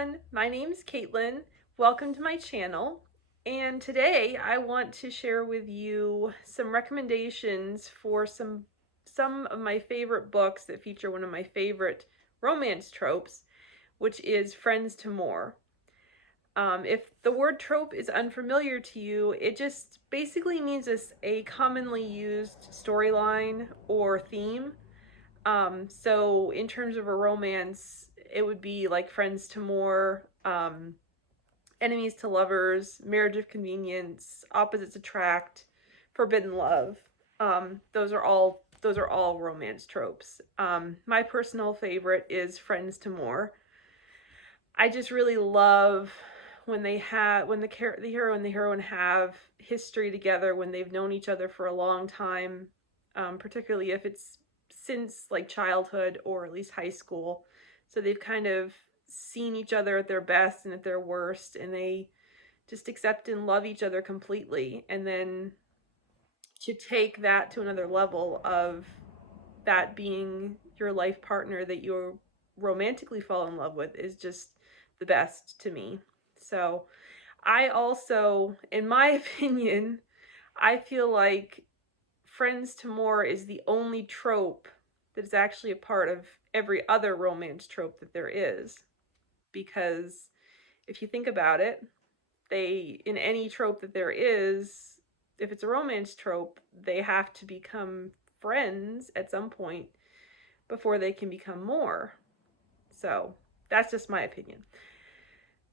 everyone, my name's Caitlin. Welcome to my channel, and today I want to share with you some recommendations for some of my favorite books that feature one of my favorite romance tropes, which is Friends to More. If the word trope is unfamiliar to you, it just basically means it's a commonly used storyline or theme. So in terms of a romance, it would be like Friends to More, Enemies to Lovers, Marriage of Convenience, Opposites Attract, Forbidden Love. Those are all romance tropes. My personal favorite is Friends to More. I just really love when the hero and the heroine have history together, when they've known each other for a long time, particularly if it's since like childhood or at least high school. So they've kind of seen each other at their best and at their worst, and they just accept and love each other completely. And then to take that to another level of that being your life partner that you romantically fall in love with is just the best to me. So I also, in my opinion, I feel like Friends to More is the only trope that is actually a part of every other romance trope that there is. Because if you think about it, in any trope that there is, if it's a romance trope, they have to become friends at some point before they can become more. So that's just my opinion.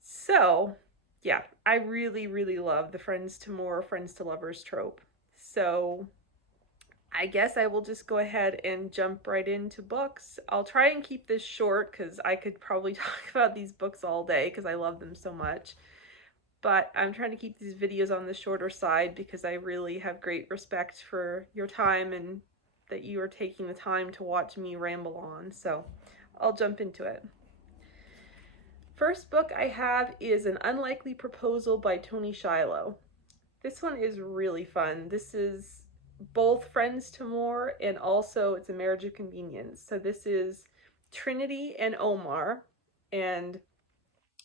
So yeah, I really, really love the Friends to More, Friends to Lovers trope. So I guess I will just go ahead and jump right into books. I'll try and keep this short because I could probably talk about these books all day because I love them so much. But I'm trying to keep these videos on the shorter side because I really have great respect for your time and that you are taking the time to watch me ramble on. So I'll jump into it. First book I have is An Unlikely Proposal by Tony Shiloh. This one is really fun. This is both Friends to More and also it's a Marriage of Convenience. So this is Trinity and Omar, and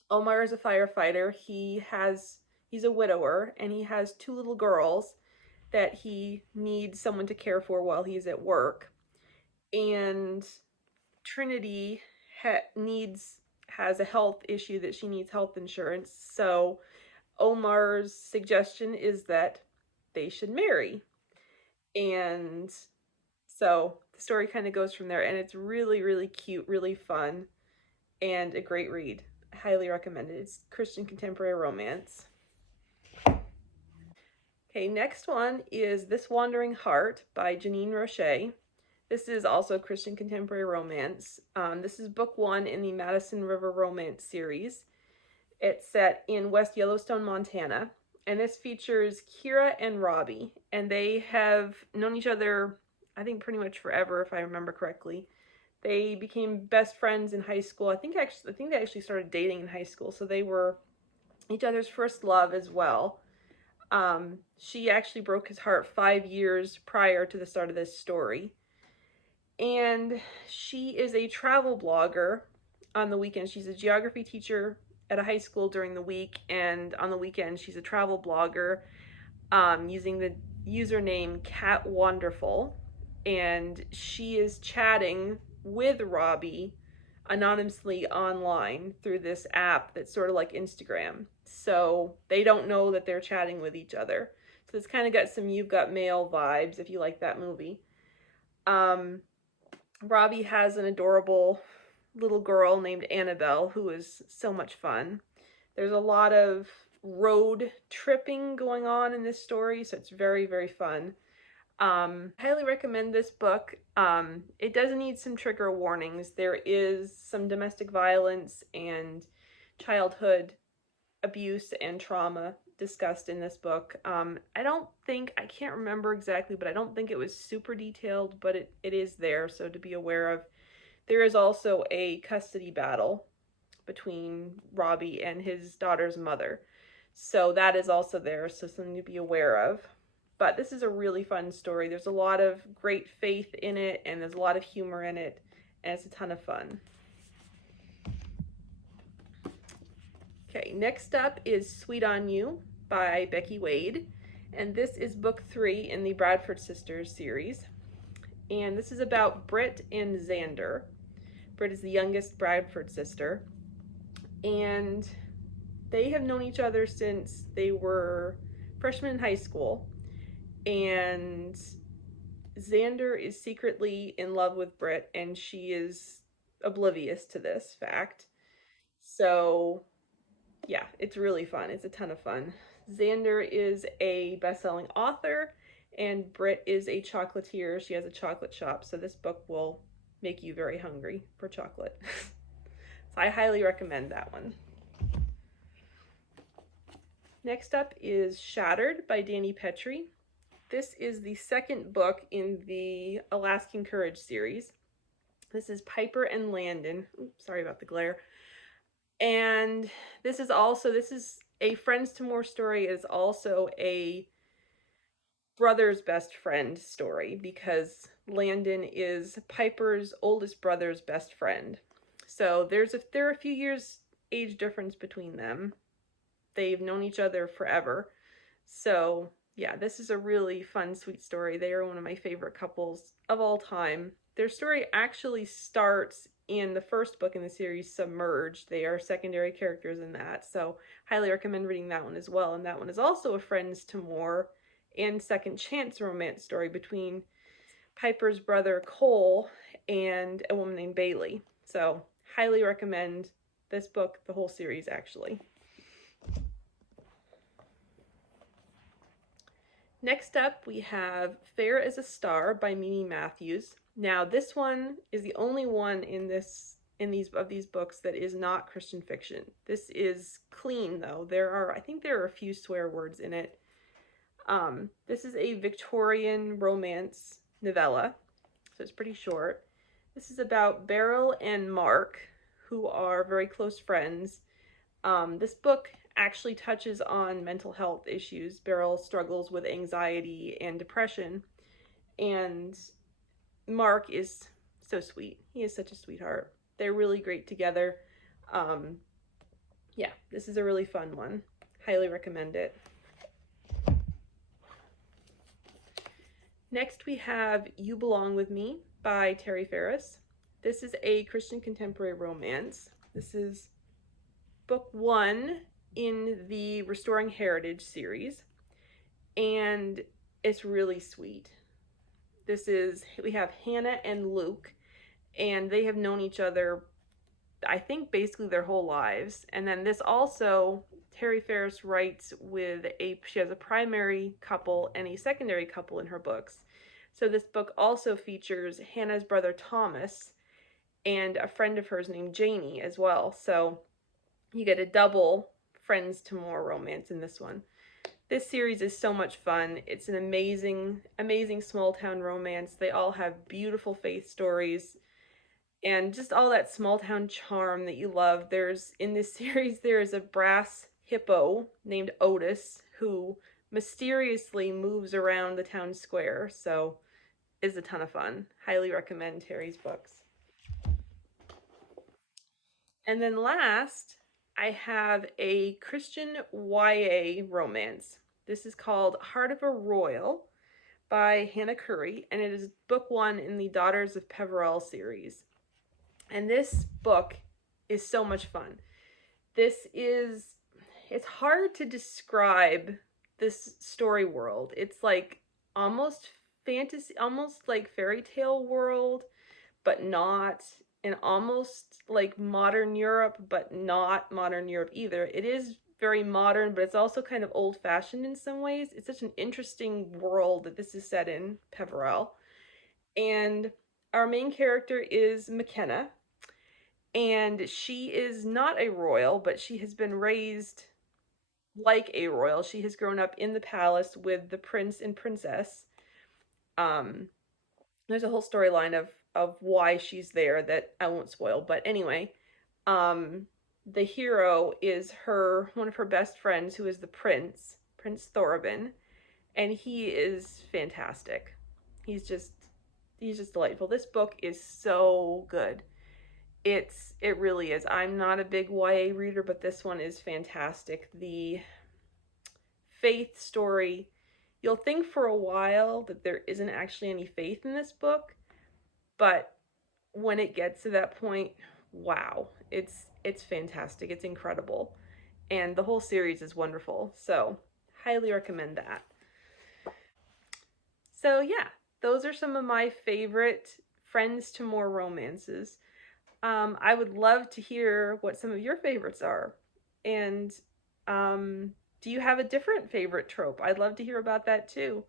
Omar is a firefighter. He's a widower, and he has two little girls that he needs someone to care for while he's at work. And Trinity has a health issue that she needs health insurance. So Omar's suggestion is that they should marry. And so the story kind of goes from there, and it's really, really cute, really fun, and a great read. I highly recommend it. It's Christian contemporary romance. Okay, next one is This Wandering Heart by Janine Roche. This is also Christian contemporary romance. This is book one in the Madison River romance series. It's set in West Yellowstone, Montana. And this features Kira and Robbie, and they have known each other, I think, pretty much forever, if I remember correctly. They became best friends in high school. I think they actually started dating in high school, so they were each other's first love as well. She actually broke his heart 5 years prior to the start of this story. And she is a travel blogger on the weekends. She's a geography teacher at a high school during the week, and on the weekend she's a travel blogger using the username Cat Wonderful, and she is chatting with Robbie anonymously online through this app that's sort of like Instagram. So they don't know that they're chatting with each other. So it's kind of got some You've Got Mail vibes if you like that movie. Robbie has an adorable little girl named Annabelle who is so much fun. There's a lot of road tripping going on in this story, so it's very, very fun. Highly recommend this book. It does need some trigger warnings. There is some domestic violence and childhood abuse and trauma discussed in this book. I can't remember exactly, but I don't think it was super detailed, but it is there, so to be aware of. There is also a custody battle between Robbie and his daughter's mother. So that is also there, so something to be aware of. But this is a really fun story. There's a lot of great faith in it, and there's a lot of humor in it, and it's a ton of fun. Okay, next up is Sweet on You by Becky Wade. And this is book 3 in the Bradford Sisters series. And this is about Britt and Xander. Britt is the youngest Bradford sister. And they have known each other since they were freshmen in high school. And Xander is secretly in love with Britt, and she is oblivious to this fact. So, yeah, it's really fun. It's a ton of fun. Xander is a best-selling author, and Britt is a chocolatier. She has a chocolate shop, so this book will make you very hungry for chocolate. So I highly recommend that one. Next up is Shattered by Danny Petrie. This is the second book in the Alaskan Courage series. This is Piper and Landon. Oops, sorry about the glare. And this is a Friends to More story. It is also a brother's best friend story because Landon is Piper's oldest brother's best friend. So there are a few years age difference between them. They've known each other forever. So yeah, this is a really fun, sweet story. They are one of my favorite couples of all time. Their story actually starts in the first book in the series, Submerged. They are secondary characters in that, so highly recommend reading that one as well. And that one is also a Friends to More and second chance romance story between Piper's brother Cole and a woman named Bailey. So highly recommend this book, the whole series actually. Next up, we have Fair as a Star by Mimi Matthews. Now, this one is the only one in these books that is not Christian fiction. This is clean, though. I think there are a few swear words in it. This is a Victorian romance novella, so it's pretty short. This is about Beryl and Mark, who are very close friends. This book actually touches on mental health issues. Beryl struggles with anxiety and depression, and Mark is so sweet. He is such a sweetheart. They're really great together. Yeah, this is a really fun one. Highly recommend it. Next we have You Belong With Me by Terry Ferris. This is a Christian contemporary romance. This is book 1 in the Restoring Heritage series, and it's really sweet. We have Hannah and Luke, and they have known each other, I think, basically their whole lives. And then this also, Terry Ferris writes she has a primary couple and a secondary couple in her books. So this book also features Hannah's brother Thomas and a friend of hers named Janie as well. So you get a double Friends to More romance in this one. This series is so much fun. It's an amazing, amazing small town romance. They all have beautiful faith stories and just all that small town charm that you love. In this series, there is a brass hippo named Otis who mysteriously moves around the town square. So it's a ton of fun. Highly recommend Terry's books. And then last, I have a Christian YA romance. This is called Heart of a Royal by Hannah Curry, and it is book 1 in the Daughters of Peverell series. And this book is so much fun. It's hard to describe this story world. It's like almost fantasy, almost like fairy tale world, but not, and almost like modern Europe, but not modern Europe either. It is very modern, but it's also kind of old-fashioned in some ways. It's such an interesting world that this is set in, Peverell. And our main character is McKenna, and she is not a royal, but she has been raised like a royal. She has grown up in the palace with the prince and princess. There's a whole storyline of why she's there that I won't spoil, but anyway, the hero is one of her best friends, who is the Prince Thorabin, and he is fantastic. He's just delightful. This book is so good. it really is. I'm not a big YA reader, but this one is fantastic. The faith story, you'll think for a while that there isn't actually any faith in this book, but when it gets to that point, wow, it's fantastic. It's incredible. And the whole series is wonderful. So, highly recommend that. So, yeah, those are some of my favorite Friends to More romances. I would love to hear what some of your favorites are. And do you have a different favorite trope? I'd love to hear about that too.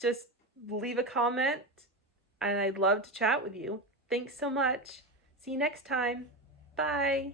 Just leave a comment, and I'd love to chat with you. Thanks so much. See you next time. Bye.